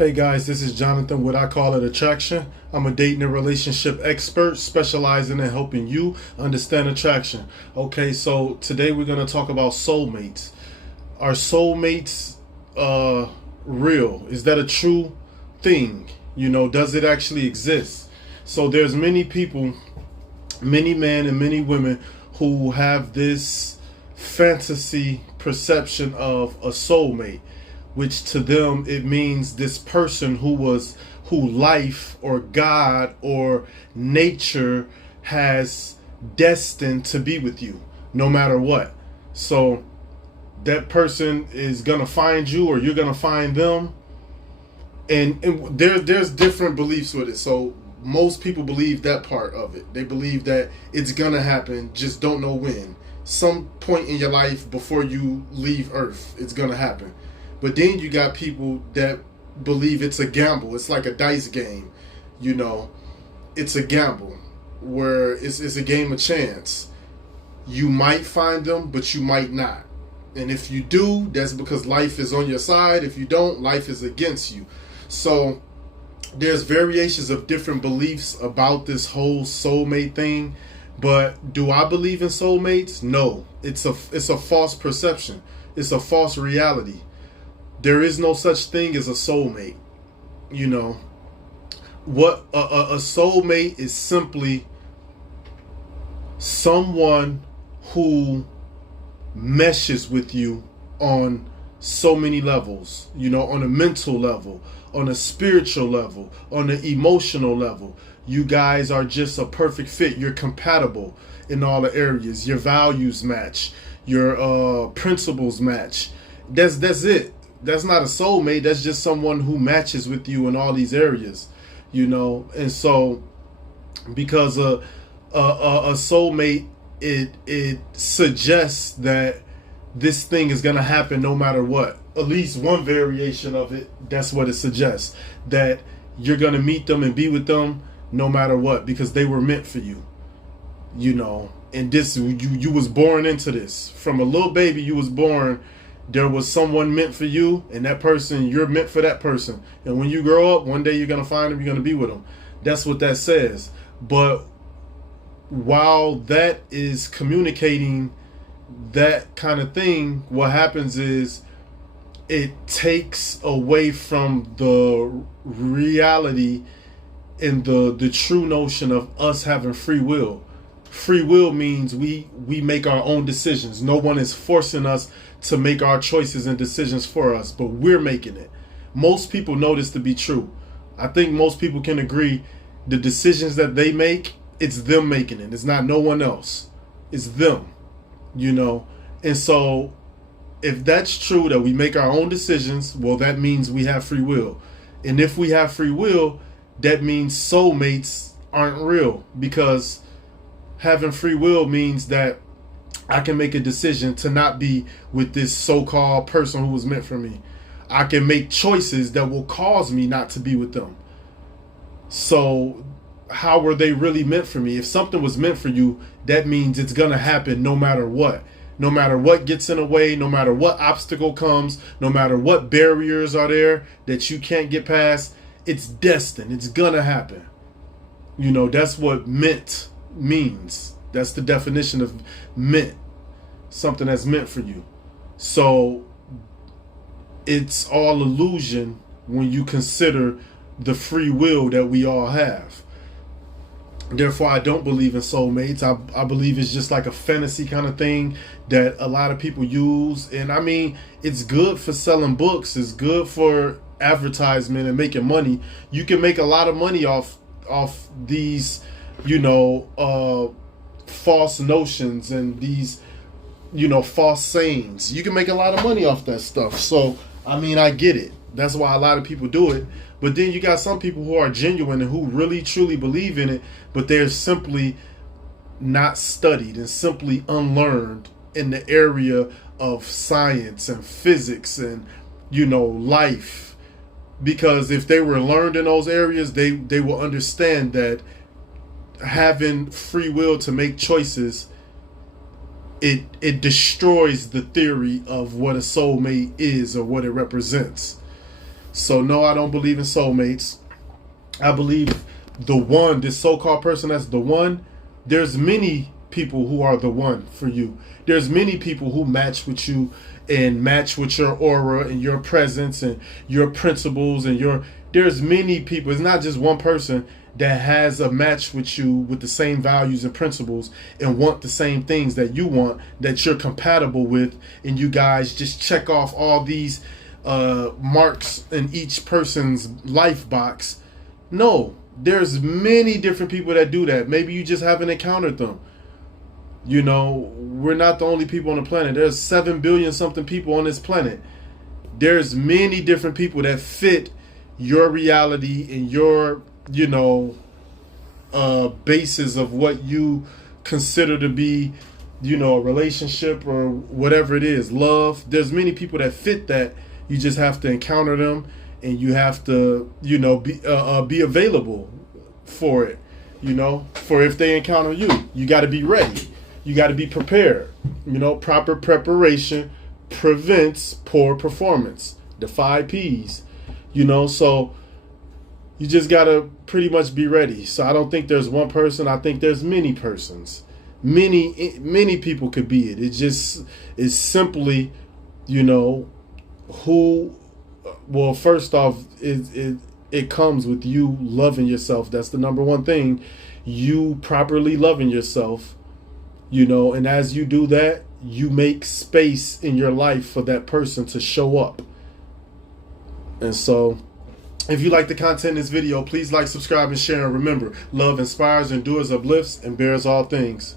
Hey guys, this is Jonathan, what I call it attraction. I'm a dating and relationship expert specializing in helping you understand attraction. Okay, so today we're going to talk about soulmates. Are soulmates real? Is that a true thing? Does it actually exist? So there's many people, many men and many women who have this fantasy perception of a soulmate, which to them it means this person who life or God or nature has destined to be with you no matter what. So that person is gonna find you or you're gonna find them. And there's different beliefs with it. So most people believe that part of it. They believe that it's gonna happen, just don't know when. Some point in your life before you leave Earth, it's gonna happen. But then you got people that believe it's a gamble. It's like a dice game, It's a gamble where it's a game of chance. You might find them, but you might not. And if you do, that's because life is on your side. If you don't, life is against you. So there's variations of different beliefs about this whole soulmate thing. But do I believe in soulmates? No. It's a false perception. It's a false reality. There is no such thing as a soulmate. What a soulmate is simply someone who meshes with you on so many levels, on a mental level, on a spiritual level, on an emotional level. You guys are just a perfect fit. You're compatible in all the areas. Your values match. Your principles match. That's it. That's not a soulmate. That's just someone who matches with you in all these areas, And so, because a soulmate, it suggests that this thing is gonna happen no matter what. At least one variation of it. That's what it suggests, that you're gonna meet them and be with them no matter what, because they were meant for you, And this, you was born into this. From a little baby, you was born. There was someone meant for you, and that person, you're meant for that person. And when you grow up, one day you're going to find them, you're going to be with them. That's what that says. But while that is communicating that kind of thing, what happens is it takes away from the reality and the true notion of us having free will. Free will means we make our own decisions. No one is forcing us to make our choices and decisions for us, but we're making it. Most people know this to be true. I think most people can agree the decisions that they make, it's them making it. It's not no one else. It's them, And so if that's true, that we make our own decisions, well, that means we have free will. And if we have free will, that means soulmates aren't real, because having free will means that I can make a decision to not be with this so-called person who was meant for me. I can make choices that will cause me not to be with them. So how were they really meant for me? If something was meant for you, that means it's going to happen no matter what. No matter what gets in the way, no matter what obstacle comes, no matter what barriers are there that you can't get past, it's destined. It's going to happen. That's what meant means. That's the definition of meant. Something that's meant for you. So it's all illusion when you consider the free will that we all have. Therefore, I don't believe in soulmates. I believe it's just like a fantasy kind of thing that a lot of people use. And I mean, it's good for selling books. It's good for advertisement and making money. You can make a lot of money off these, false notions and these, false sayings. You can make a lot of money off that stuff. So, I mean, I get it. That's why a lot of people do it. But then you got some people who are genuine and who really, truly believe in it, but they're simply not studied and simply unlearned in the area of science and physics and, life. Because if they were learned in those areas, they will understand that having free will to make choices, it destroys the theory of what a soulmate is or what it represents. So no, I don't believe in soulmates. I believe the one, this so-called person that's the one, there's many people who are the one for you. There's many people who match with you and match with your aura and your presence and your principles and your, there's many people. It's not just one person that has a match with you with the same values and principles and want the same things that you want, that you're compatible with, and you guys just check off all these marks in each person's life box. No, there's many different people that do that. Maybe you just haven't encountered them. You know, we're not the only people on the planet. There's 7 billion something people on this planet. There's many different people that fit your reality and your, you know, basis of what you consider to be, you know, a relationship or whatever it is, love. There's many people that fit that. You just have to encounter them, and you have to, you know, be available for it. You know, for if they encounter you, you got to be ready. You got to be prepared. You know, proper preparation prevents poor performance. The 5 P's. You know, so you just got to pretty much be ready. So I don't think there's one person. I think there's many persons. Many people could be it. It just is simply, you know, who, well, first off, it comes with you loving yourself. That's the number one thing. You properly loving yourself, you know, and as you do that, you make space in your life for that person to show up. And so, if you like the content in this video, please like, subscribe, and share. And remember, love inspires, endures, uplifts, and bears all things.